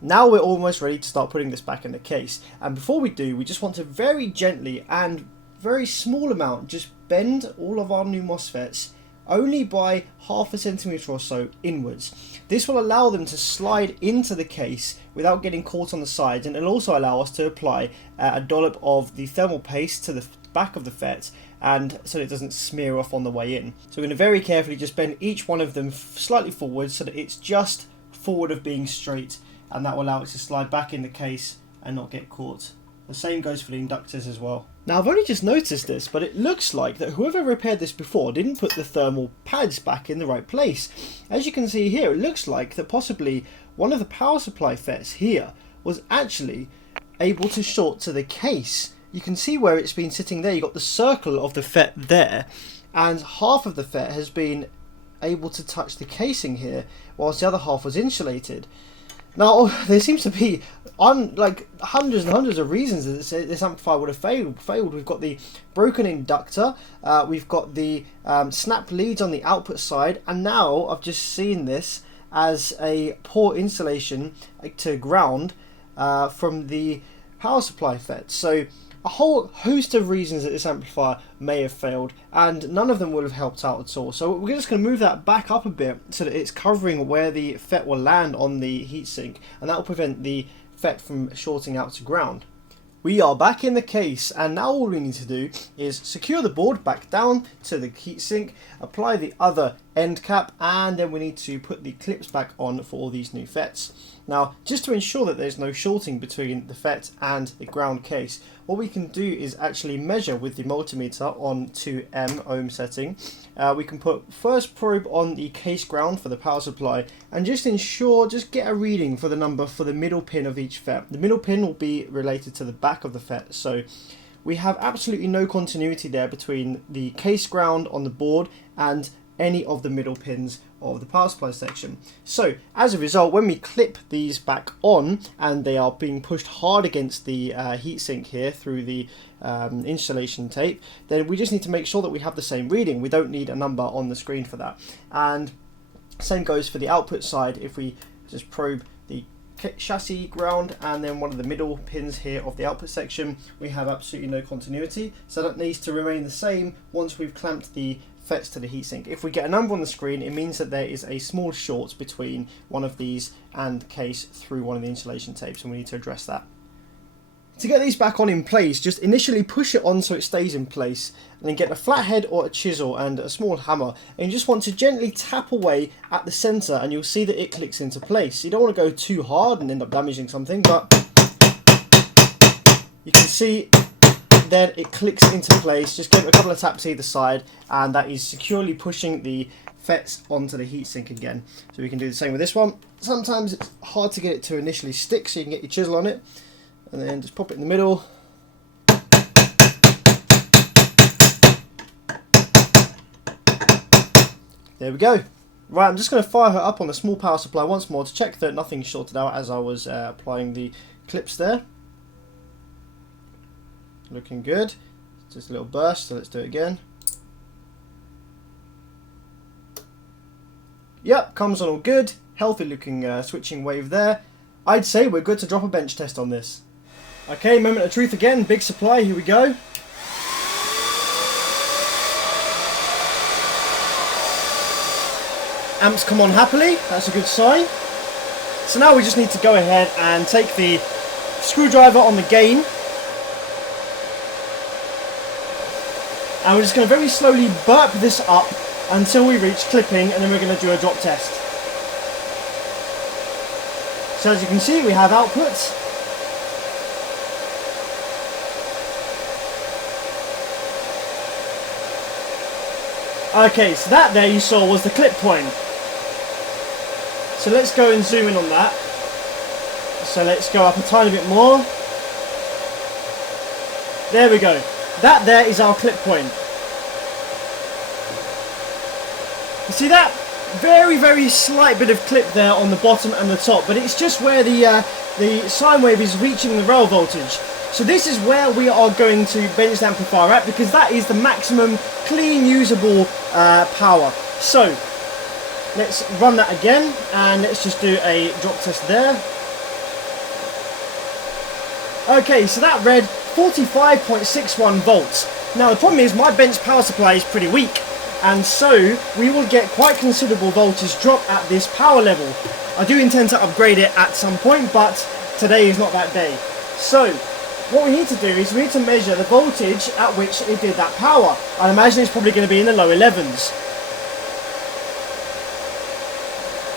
Now we're almost ready to start putting this back in the case, and before we do, we just want to very gently and very small amount just bend all of our new MOSFETs only by 1/2 centimeter or so inwards. This will allow them to slide into the case without getting caught on the sides, and it'll also allow us to apply a dollop of the thermal paste to the back of the FET, and so it doesn't smear off on the way in. So we're going to very carefully just bend each one of them slightly forward so that it's just forward of being straight, and that will allow it to slide back in the case and not get caught The same goes for the inductors as well. Now I've only just noticed this, but it looks like that whoever repaired this before didn't put the thermal pads back in the right place. As you can see here, it looks like that possibly one of the power supply FETs here was actually able to short to the case. You can see where it's been sitting there. You've got the circle of the FET there, and half of the FET has been able to touch the casing here, whilst the other half was insulated. Now, there seems to be like hundreds and hundreds of reasons that this amplifier would have failed. We've got the broken inductor, we've got the snap leads on the output side, and now I've just seen this as a poor insulation to ground from the power supply FET. So a whole host of reasons that this amplifier may have failed, and none of them would have helped out at all. So we're just going to move that back up a bit so that it's covering where the FET will land on the heatsink, and that will prevent the FET from shorting out to ground. We are back in the case, and now all we need to do is secure the board back down to the heatsink, apply the other end cap, and then we need to put the clips back on for all these new FETs. Now, just to ensure that there's no shorting between the FET and the ground case, what we can do is actually measure with the multimeter on 2M ohm setting. We can put first probe on the case ground for the power supply and just get a reading for the number for the middle pin of each FET. The middle pin will be related to the back of the FET, so we have absolutely no continuity there between the case ground on the board and any of the middle pins of the power supply section. So as a result, when we clip these back on and they are being pushed hard against the heatsink here through the insulation tape, then we just need to make sure that we have the same reading. We don't need a number on the screen for that. And same goes for the output side. If we just probe the chassis ground and then one of the middle pins here of the output section, we have absolutely no continuity. So that needs to remain the same once we've clamped the FETs to the heatsink. If we get a number on the screen, it means that there is a small short between one of these and the case through one of the insulation tapes, and we need to address that. To get these back on in place, just initially push it on so it stays in place, and then get a flathead or a chisel and a small hammer, and you just want to gently tap away at the centre, and you'll see that it clicks into place. You don't want to go too hard and end up damaging something, but you can see then it clicks into place. Just give it a couple of taps either side, and that is securely pushing the FETs onto the heatsink again. So we can do the same with this one. Sometimes it's hard to get it to initially stick, so you can get your chisel on it and then just pop it in the middle. There we go. Right, I'm just going to fire her up on the small power supply once more to check that nothing's shorted out as I was applying the clips there. Looking good. Just a little burst, so let's do it again. Yep, comes on all good. Healthy looking switching wave there. I'd say we're good to drop a bench test on this. Okay, moment of truth again. Big supply, here we go. Amps come on happily, that's a good sign. So now we just need to go ahead and take the screwdriver on the gain, and we're just going to very slowly burp this up until we reach clipping, and then we're going to do a drop test. So as you can see, we have outputs. Okay, so that there you saw was the clip point. So let's go and zoom in on that. So let's go up a tiny bit more. There we go. That there is our clip point. You see that? Very, very slight bit of clip there on the bottom and the top, but it's just where the sine wave is reaching the rail voltage. So this is where we are going to bench the amplifier at, because that is the maximum clean usable power. So let's run that again, and let's just do a drop test there. Okay, so that read 45.61 volts. Now the problem is my bench power supply is pretty weak, and so we will get quite considerable voltage drop at this power level. I do intend to upgrade it at some point, but today is not that day. So what we need to do is we need to measure the voltage at which it did that power. I imagine it's probably going to be in the low 11s.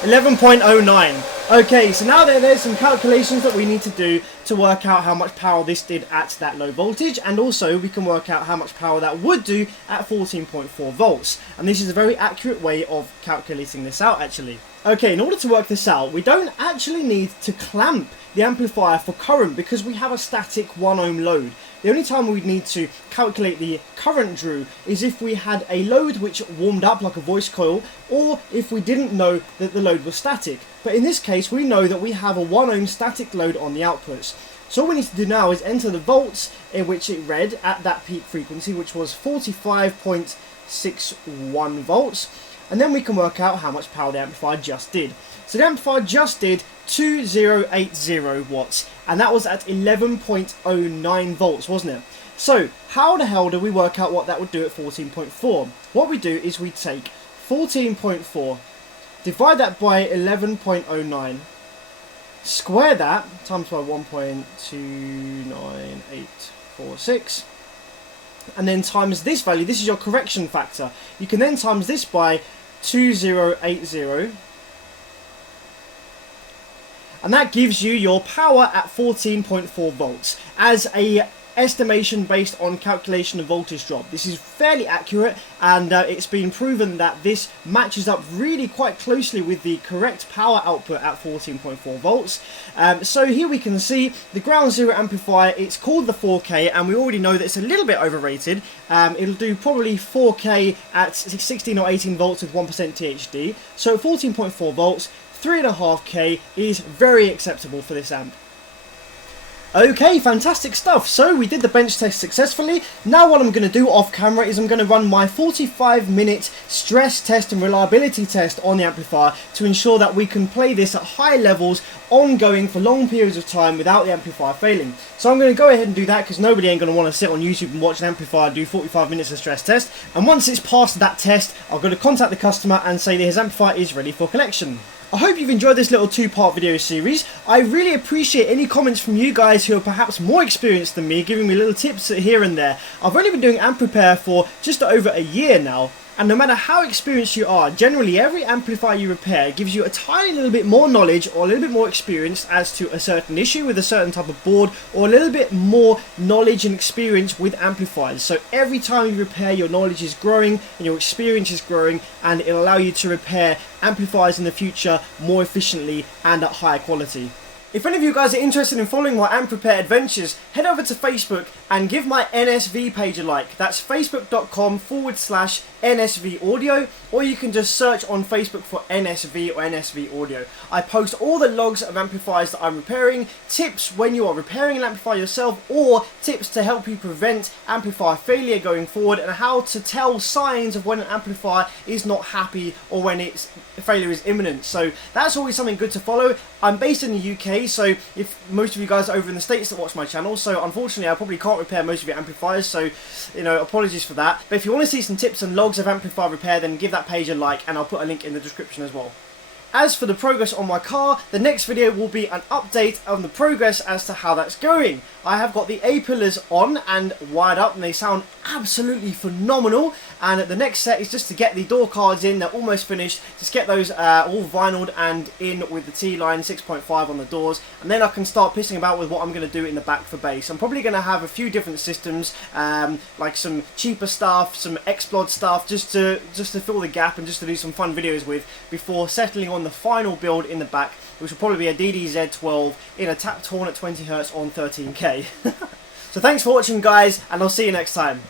11.09. Okay, so now there's some calculations that we need to do to work out how much power this did at that low voltage, and also we can work out how much power that would do at 14.4 volts. And this is a very accurate way of calculating this out actually. Okay, in order to work this out, we don't actually need to clamp the amplifier for current because we have a static 1 ohm load. The only time we'd need to calculate the current drew is if we had a load which warmed up like a voice coil, or if we didn't know that the load was static. But in this case we know that we have a 1 ohm static load on the outputs. So all we need to do now is enter the volts in which it read at that peak frequency, which was 45.61 volts, and then we can work out how much power the amplifier just did. So the amplifier just did 2080 watts, and that was at 11.09 volts, wasn't it? So how the hell do we work out what that would do at 14.4? What we do is we take 14.4, divide that by 11.09, square that times by 1.29846, and then times this value. This is your correction factor. You can then times this by 2080, and that gives you your power at 14.4 volts as a estimation based on calculation of voltage drop. This is fairly accurate, and it's been proven that this matches up really quite closely with the correct power output at 14.4 volts. So here we can see the ground zero amplifier. It's called the 4K, and we already know that it's a little bit overrated. It'll do probably 4K at 16 or 18 volts with 1% THD. So at 14.4 volts, 3.5K is very acceptable for this amp. Okay, fantastic stuff. So we did the bench test successfully. Now what I'm going to do off camera is I'm going to run my 45-minute stress test and reliability test on the amplifier to ensure that we can play this at high levels, ongoing for long periods of time without the amplifier failing. So I'm going to go ahead and do that because nobody ain't going to want to sit on YouTube and watch an amplifier do 45 minutes of stress test. And once it's passed that test, I'm going to contact the customer and say that his amplifier is ready for collection. I hope you've enjoyed this little two-part video series. I really appreciate any comments from you guys who are perhaps more experienced than me, giving me little tips here and there. I've only been doing amp repair for just over a year now, and no matter how experienced you are, generally every amplifier you repair gives you a tiny little bit more knowledge or a little bit more experience as to a certain issue with a certain type of board, or a little bit more knowledge and experience with amplifiers. So every time you repair, your knowledge is growing and your experience is growing, and it'll allow you to repair amplifiers in the future more efficiently and at higher quality. If any of you guys are interested in following my amp repair adventures, head over to Facebook and give my NSV page a like. That's facebook.com/NSV audio, or you can just search on Facebook for NSV or NSV audio. I post all the logs of amplifiers that I'm repairing, tips when you are repairing an amplifier yourself, or tips to help you prevent amplifier failure going forward, and how to tell signs of when an amplifier is not happy or when its failure is imminent. So that's always something good to follow. I'm based in the UK, so if most of you guys are over in the States that watch my channel, so unfortunately I probably can't repair most of your amplifiers, so apologies for that. But if you want to see some tips and logs of amplifier repair, then give that page a like, and I'll put a link in the description as well. As for the progress on my car, the next video will be an update on the progress as to how that's going. I have got the A-pillars on and wired up, and they sound absolutely phenomenal. And the next set is just to get the door cards in. They're almost finished. Just get those all vinyled and in with the T-line 6.5 on the doors, and then I can start pissing about with what I'm going to do in the back for bass. I'm probably going to have a few different systems, like some cheaper stuff, some Explod stuff, just to fill the gap and just to do some fun videos with before settling on the final build in the back, which will probably be a DD-Z12 in a tapped horn at 20 Hz on 13K. So thanks for watching guys, and I'll see you next time.